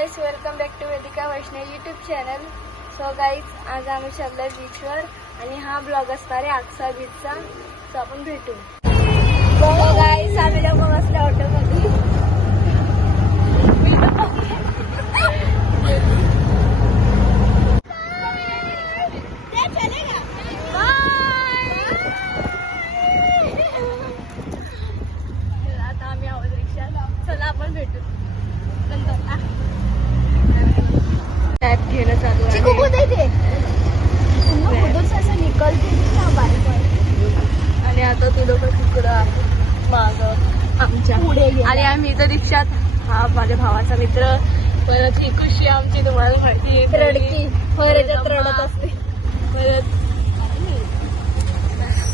Guys, welcome back to Vedika Vaishnav YouTube channel. So guys, आज आम्ही चाललोय बीचवर आणि हा ब्लॉग असणार आहे आक्सा बीचचा. सो आपण भेटू. सो गाईज, आम्ही लोक बसले हॉटेलमध्ये. आता आम्ही आहोत रिक्षात. चला आपण भेटू. टॅप घेणं चालू आहे. आणि आता तू लोक तिकडं माग आमच्या पुढे. आणि आम्ही इथं रिक्षात. हा माझ्या भावाचा मित्र. परत ही खुशी आमची, तुम्हाला माहिती आहे, रडकी परत रडत असते. परत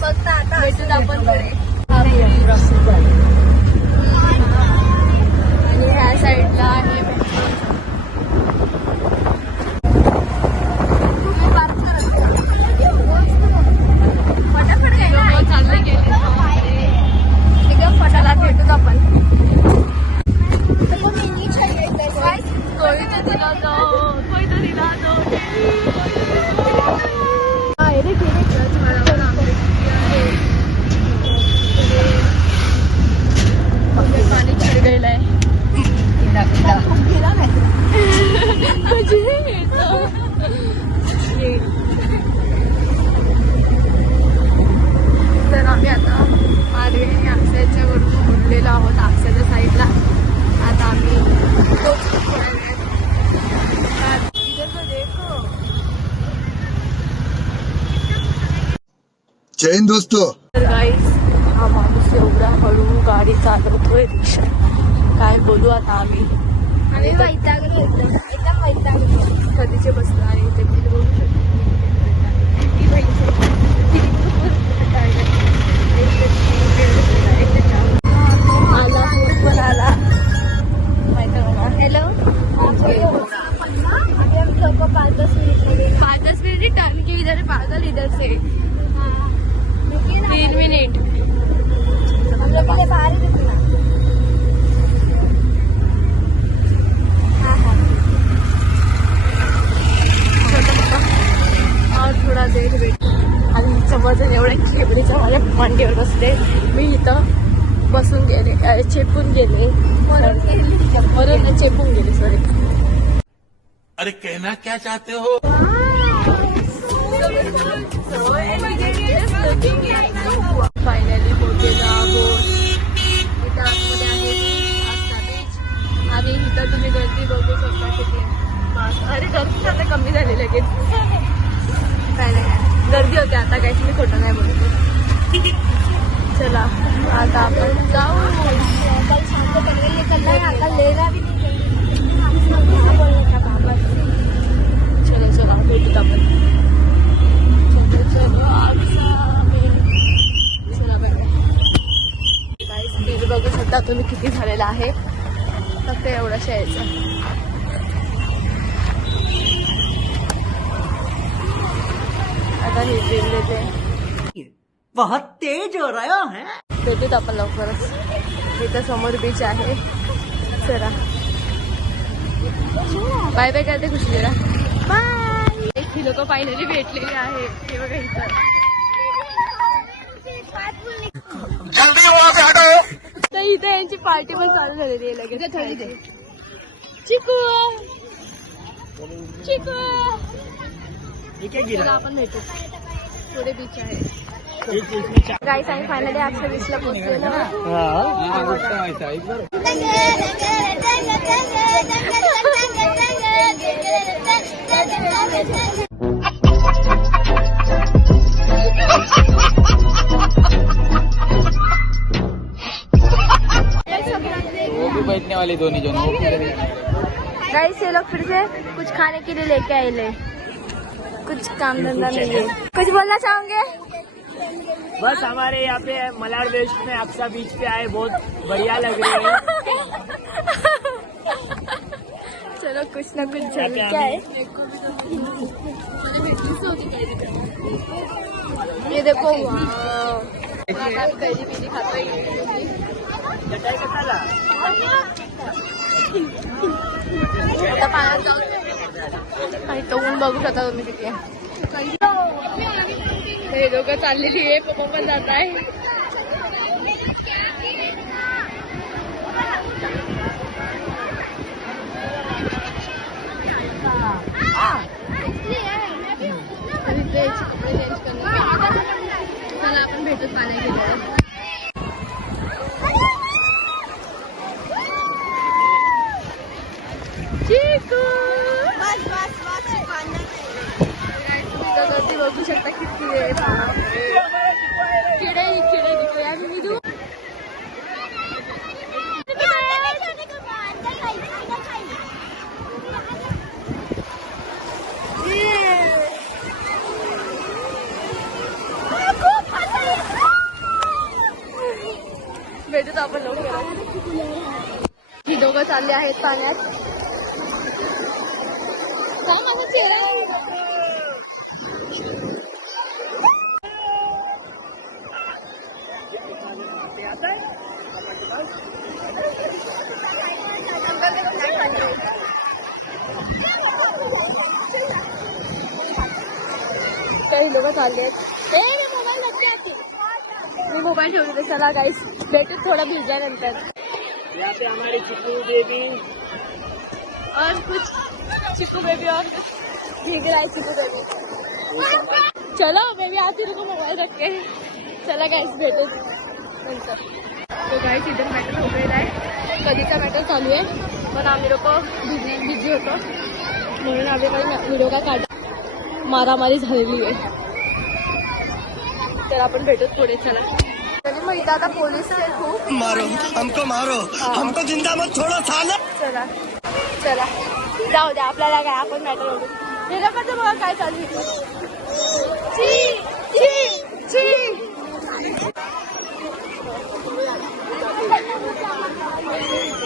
फक्त आता भेटून आपण पुढे. आणि ह्या साईडला आहे चालले गेले एकदम फटाला. भेटूच आपण. पाणी चिरगळलं आहे. तर आम्ही आता मालवणी आक्साच्या वरून उडलेलो आहोत. आक्साच्या साईडला आता आम्ही जय हिंद दोस्तों. तर गाईस, हा माणूस एवढा हळू गाडी चालवतोय रिक्षा. काय बोलू आता आम्ही वैतागलो. एकदम वैतागलो. कधीचे बसलो आणि ते बोलू शकतो. आला पण आला. हॅलो. 5-10 मिनट टर्न की इधर पागल इधर से 3 मिनट हम लोग के लिए बाहर ही रुकना. और थोडा देर भेट. आणि समोरच्या एवढ्या खेबडीच्या माझ्या मांडीवर बसले. मी इथं बसून गेले, चेपून गेले. वरून चेपून गेले. सॉरी. अरे कहना क्या चाहते हो. फायनली पोहोचलेलो आहोत. इथं आतमध्ये आहे आक्सा बीच. आणि इथं तुम्ही गर्दी बघू शकता किती. अरे गर्दी आता कमी झाली लगेच. काय नाही, गर्दी होते आता. काहीच मी खोटं नाही बोलतो. चला आता आपण जाऊ. चलो चला भेटूत आपण. बीच बघू शकता तुम्ही किती झालेला आहे. फक्त एवढंच यायचं. आता हे ट्रेन देते. बहुत तेज हो रहा है. भेटूत आपण लवकरच. इथं समोर बीच आहे. चला बाय बाय करते खुशलीला. बाय. ही लोक फायनली भेटलेली आहे. हे बघा इथं. तर इथे यांची पार्टी पण चालू झालेली आहे लगेच. चिकू चिकू. चला आपण भेटू. पुढे बीच आहे. गाईस, आम्ही फायनली आक्सा बीचला पोहोचलेलो. वो भी बैठने वाले दोनों जन. गाइस, ये लोग फिर से कुछ खाने के लिए लेके आए ले. कुछ काम धंधा नहीं है. कुछ बोलना चाहोगे. बस हमारे यहाँ पे मलाड वेस्ट में आक्सा बीच पे आए, बहुत बढ़िया लग रही है. चलो कुछ ना कुछ चल क्या है. ये देखो. कैरी बिरी खाता है. पाण्यात जाऊन आणि तो ऊन बघू शकता तुम्ही किती आहे. हे दोघं चाललेली आहे, पप्पा पण जात आहे. कपडे चेंज करणार. चला आपण भेटत पाण्यात गेल्यावर. चिकू गर्दी बघू शकता किती आहे. किडे दिसतो यार. मी देऊ भेटत आपण लवकर. ही दोघं चालले आहेत पाण्यात. माझा चेहरा काही लोक चालले आहेत. मी मोबाईल ठेवले. चला गाइस भेटू थोड़ा भिजल्यानंतर. यहाँ पे हमारी चिकू बेबी और कुछ चिकू बेबी और भीग रहा है चिकू बेबी. चलो बेबी आती रुको मोबाईल रख के. चला गाइस भेटू नंतर. तो गाइस इधर मॅटर हो गया आहे. कधीचा मॅटर चालू आहे पण आम्ही लोक बिझी होतो म्हणून आम्ही काही व्हिडिओ का काढा. मारामारी झालेली आहे. तर आपण भेटू पुढे. चला तरी मग इथं आता पोलीस आहे खूप. मारो हमको जिंदा मत छोड़ो साला. चला जाऊ द्या आपल्याला काय. आपण मॅटर होतो हे लोकांचं बघा काय चालू आहे.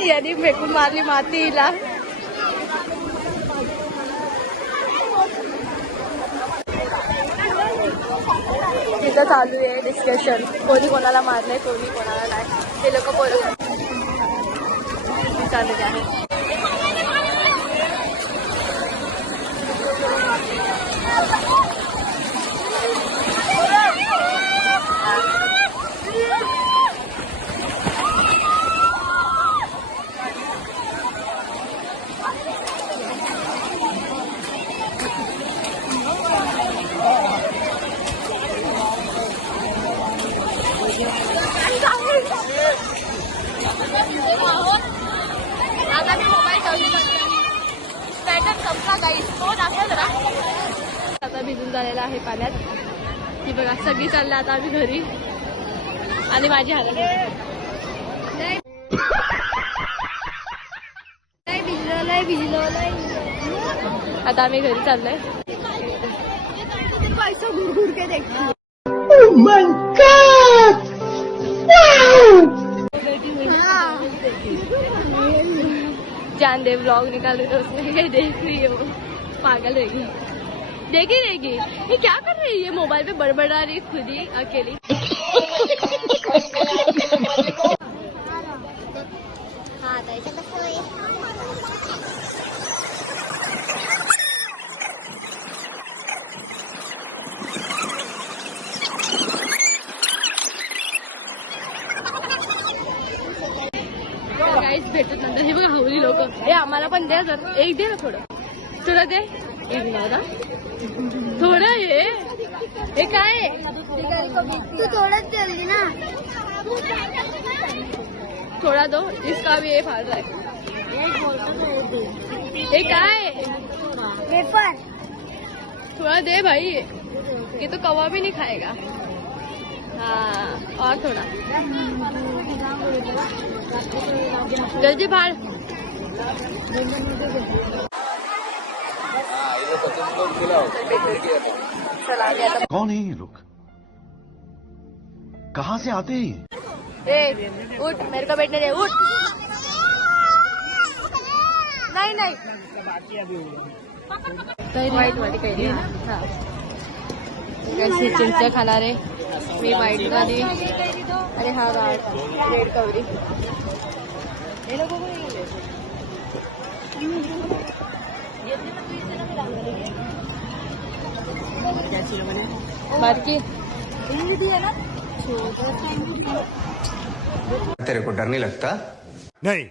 यांनी फेकून मारली मातीला. तिथं चालू आहे डिस्कशन. कोणी कोणाला मारलंय कोणी कोणाला नाही ते लोक बोलत चाललेले आहे. आता मी मोबाईल ठेवली पॅटर्न संपला गाईस. तो दाखवा जरा. आता भिजून झालेला आहे पाण्यात. ती बघा सगळी चालली आता आम्ही घरी आणि माझी हालत भिजलो. आता आम्ही घरी चाललोय. घुरघुर के देखते. जान दे व्लॉग निकाले तो उसमें ये देख रही है वो. पागल रहेगी. देगी ये क्या कर रही है. मोबाइल पे बड़बड़ा रही खुद ही अकेली. गाईस भेटत नंतर. हे बघा हवली लोक. हे आम्हाला पण द्या जर. एक दे ना थोडं. तुला दे एक ना थोडं. हे काय तू थोड़ा जल्दी ना. थोड़ा दो. इसका भी ये फाड़ रहा है. ये काय पेपर थोड़ा दे भाई. ये तो कौवा भी नहीं खाएगा. हाँ और थोड़ा जल्दी फाड़. कौन है ये लोग, कहाँ से आते हैं? उठ मेरे को बैठने दे. उठ. नहीं वाईट वाली काही हाँ कैसे चिंचा खाणार आहे. मी वाईट वाली आणि हा रेड कवरी. बारकी तेरे को डर नहीं लगता? नहीं.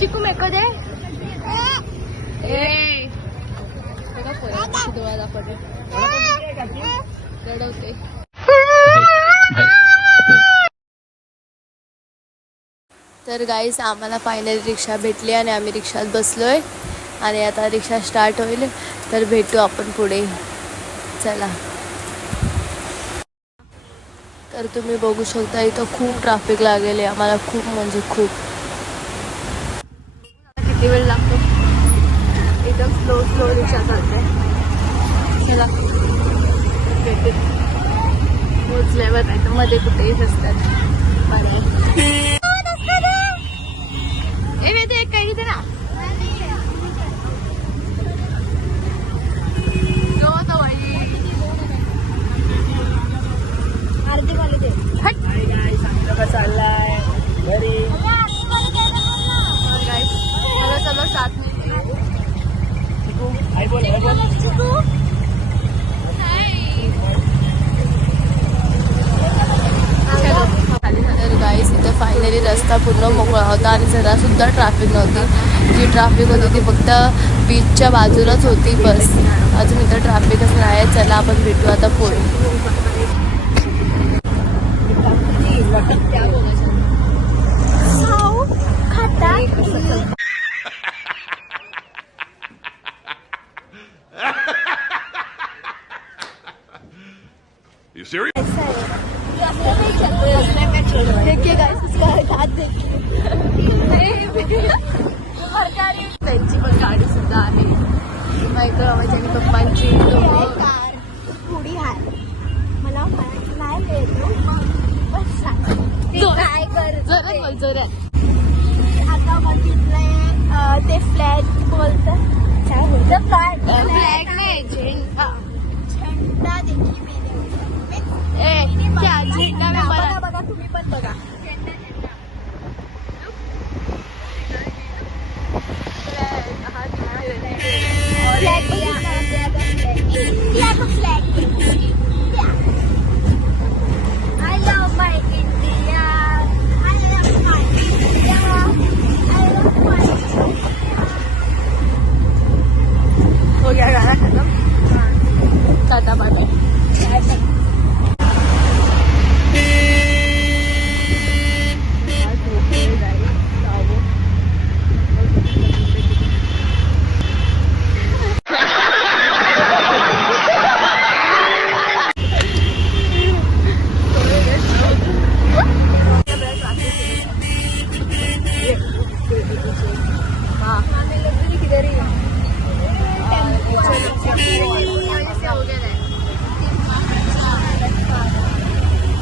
चिकू मेको दे. रडवते. तर गाईस आम्हाला फायनली रिक्षा भेटली आणि आम्ही रिक्षात बसलोय आणि आता रिक्षा स्टार्ट होईल तर भेटू आपण पुढे. चला. तर तुम्ही बघू शकता इथं खूप ट्रॅफिक लागेल आहे आम्हाला, खूप म्हणजे खूप. किती वेळ लागतो? एकदम स्लो रिक्षा चालते. चला भेटू. पोचल्यावर नाही तर मध्ये कुठेही असतात. बरं आहे. काही दे ना. आरती वाले दे. चाललाय घरी. मला चलो 7 मिनिट. आई बोल आई बोल. तर गाईस इथं फायनली रस्ता पूर्ण मोकळा होता आणि जरासुद्धा ट्रॅफिक नव्हती. जी ट्रॅफिक होती ती फक्त बीचच्या बाजूलाच होती बस. अजून इथं ट्रॅफिकच नाही. चला आपण भेटू आता पुढे. You serious? देखिए गाइस इसका हाथ देखिए. त्यांची पण गाडी सुद्धा आहे. मायक्रोबाच्या आणि पप्पांची. कार पुढी आहे. मला नाही येतो. बस काय कर जोरात. आता बघितलंय ते फ्लॅग बोलतं. काय बोलतं? फ्लॅग नाही झेंडा. झेंडा देखील बघा तुम्ही पण बघा. I love my India. I love my India. I love my India. हो गया गाना खत्म. टाटा बाय बाय.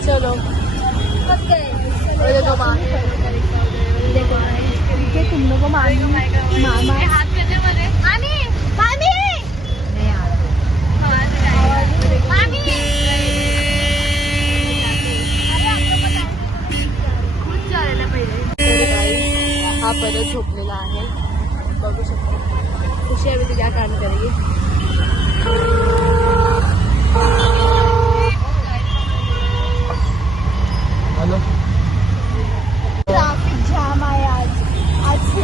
चलो देखो तुम लोग को मामी मामा हाथ में मामी मामी मामी हा परत झोपलेला आहे. बघू शकतो. खुशी आहे क्या काम करेगी. ट्रॅफिक जाम आहे आज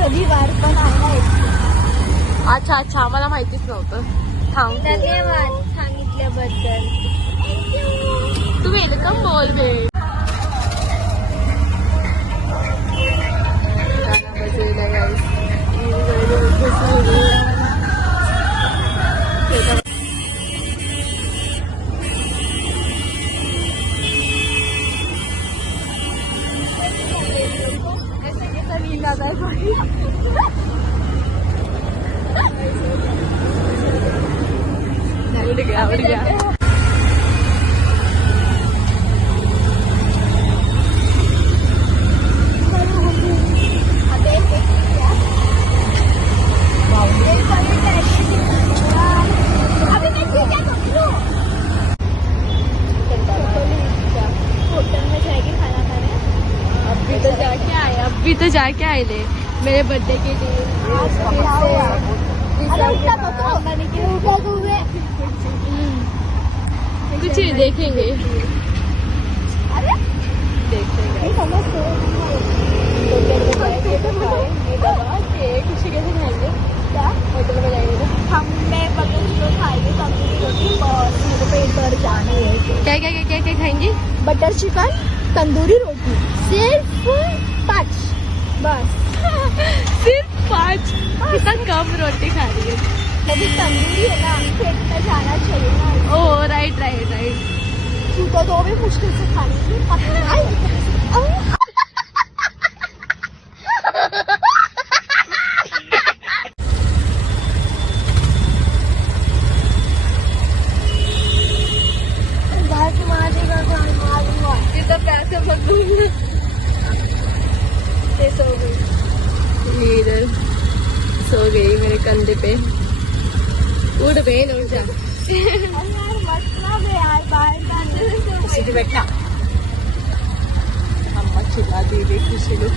रविवार पण आहे. अच्छा अच्छा आम्हाला माहितीच नव्हतं. धन्यवाद सांगितल्याबद्दल. तू वेलकम बोल बे. आवड गया. होटल में जाएगी खाना खाने. अभी तो जाके भी तो जाके आए थे मेरे बर्थडे के लिए। कुछ नहीं देखेंगे, खुशी कैसे खाएंगे? होटल में जाएंगे तो क्या क्या क्या क्या क्या खाएंगे? बटर चिकन, तंदूरी रोटी, सिर्फ 5 बस। सिर्फ 5? कितना कम रोटी खा रही है। कभी तंदूरी है ना, पेट में जाना चाहिए ना। Oh right right right. तू तो भी मुश्किल से खा लेगी। कितना पैसे भगूंगा। ये सो गई, इधर सो गई मेरे कंधे पे। उठ बहन उठ जा। बैठा अम्मा चिल्ला दी थी खुशी को।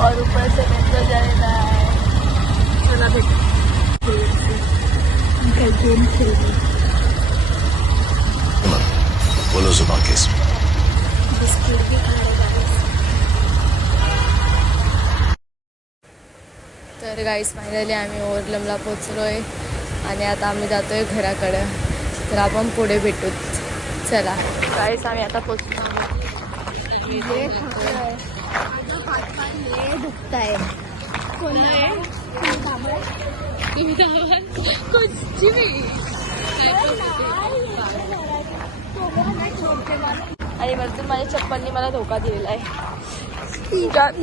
और ऊपर से मेट्रो जाएगा। चला बेटा गेम खेल रही। बोलो जुबान केस बिस्किट भी खा रहे गाइस। तर गाईस फायनली आम्ही ओरलमला पोचलो आहे आणि आता आम्ही जातोय घराकडे. तर आपण पुढे भेटू. चला गाईस आम्ही आता पोचलो. दुखताय आणि वरतून माझ्या चप्पलनी मला धोका दिलेला आहे.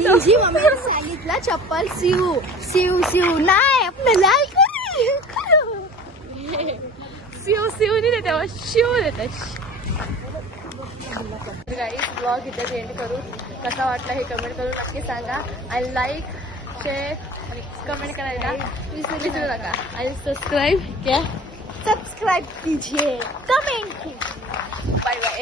तुझी मम्मीने सांगितलं चप्पल सिऊ सिऊ सिऊ नाही आपण लाल शिव शिव नाही देते तेव्हा शिव देते. गाईस ब्लॉग इथे एंड करू. कसा वाटला हे कमेंट करून नक्की सांगा आणि लाईक शेअर आणि कमेंट करायला विसरू नका आणि सब्सक्राइब क्या सब्सक्राइब कीजिए, कमेंट कीजिए. Bye bye.